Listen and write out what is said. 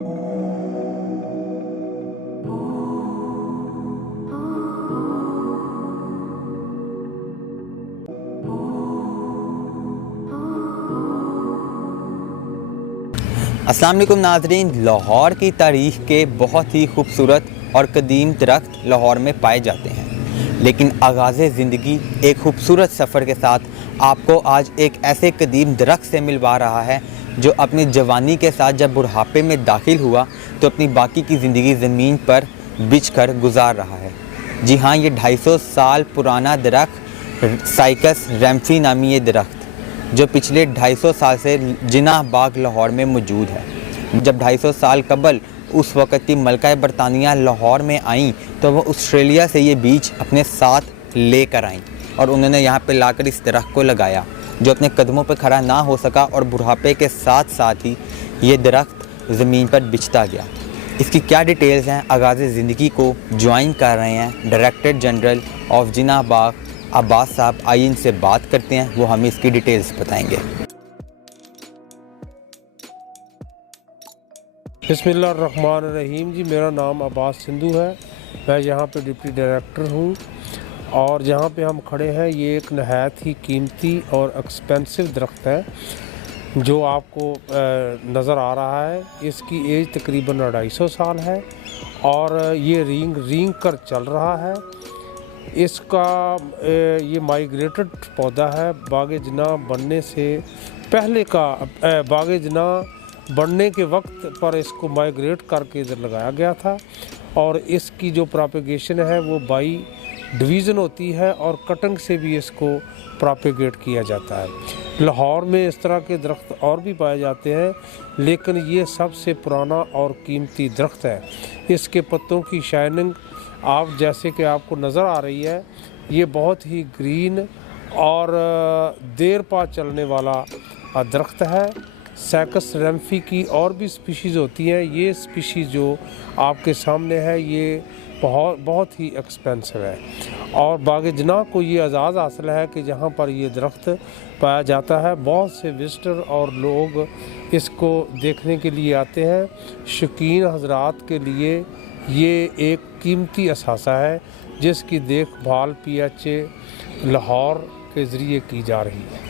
अस्सलाम वालेकुम नाज़रीन, लाहौर की तारीख़ के बहुत ही खूबसूरत और कदीम दरख्त लाहौर में पाए जाते हैं। लेकिन आगाज़ ज़िंदगी एक खूबसूरत सफ़र के साथ आपको आज एक ऐसे कदीम दरख्त से मिलवा रहा है जो अपनी जवानी के साथ जब बुढ़ापे में दाखिल हुआ तो अपनी बाकी की ज़िंदगी ज़मीन पर बिछ कर गुजार रहा है। जी हाँ, ये 250 साल पुराना दरख्त साइकस रैम्फी नामी ये दरख्त जो पिछले 250 साल से जिनाह बाग लाहौर में मौजूद है। जब 250 साल कबल उस वक़्त की मलका बरतानिया लाहौर में आईं तो वो ऑस्ट्रेलिया से ये बीज अपने साथ लेकर आईं और उन्होंने यहाँ पे लाकर इस दरख्त को लगाया जो अपने कदमों पर खड़ा ना हो सका और बुढ़ापे के साथ साथ ही ये दरख्त ज़मीन पर बिछता गया। इसकी क्या डिटेल्स हैं, आगाज़ ज़िंदगी को ज्वाइन कर रहे हैं डायरेक्टर जनरल ऑफ जिनाह बाग अब्बास साहब। आइए इनसे बात करते हैं, वो हमें इसकी डिटेल्स बताएंगे। बिस्मिल्लाहिर्रहमानिर्रहीम जी, मेरा नाम अब्बास सिंधु है। मैं यहाँ पे डिप्टी डायरेक्टर हूँ और जहाँ पे हम खड़े हैं ये एक नहायत ही कीमती और एक्सपेंसिव दरख्त है जो आपको नज़र आ रहा है। इसकी एज तकरीबन 250 साल है और ये रींग कर चल रहा है। इसका ये माइग्रेटेड पौधा है। बागे जिनाह बनने से पहले का बागे जिनाह बनने के वक्त पर इसको माइग्रेट करके इधर लगाया गया था और इसकी जो प्रोपेगेशन है वो बाई डिवीज़न होती है और कटिंग से भी इसको प्रोपेगेट किया जाता है। लाहौर में इस तरह के दरख्त और भी पाए जाते हैं लेकिन ये सबसे पुराना और कीमती दरख्त है। इसके पत्तों की शाइनिंग आप जैसे कि आपको नज़र आ रही है, ये बहुत ही ग्रीन और देर पा चलने वाला दरख्त है। साइकस रैम्फी की और भी स्पीशीज़ होती हैं, ये स्पीशीज़ जो आपके सामने है ये बहुत ही एक्सपेंसिव है और बागे जिनाह को ये एजाज़ हासिल है कि जहाँ पर ये दरख्त पाया जाता है बहुत से विजिटर और लोग इसको देखने के लिए आते हैं। शौकीन हजरात के लिए ये एक कीमती असासा है जिसकी देखभाल PHA लाहौर के ज़रिए की जा रही है।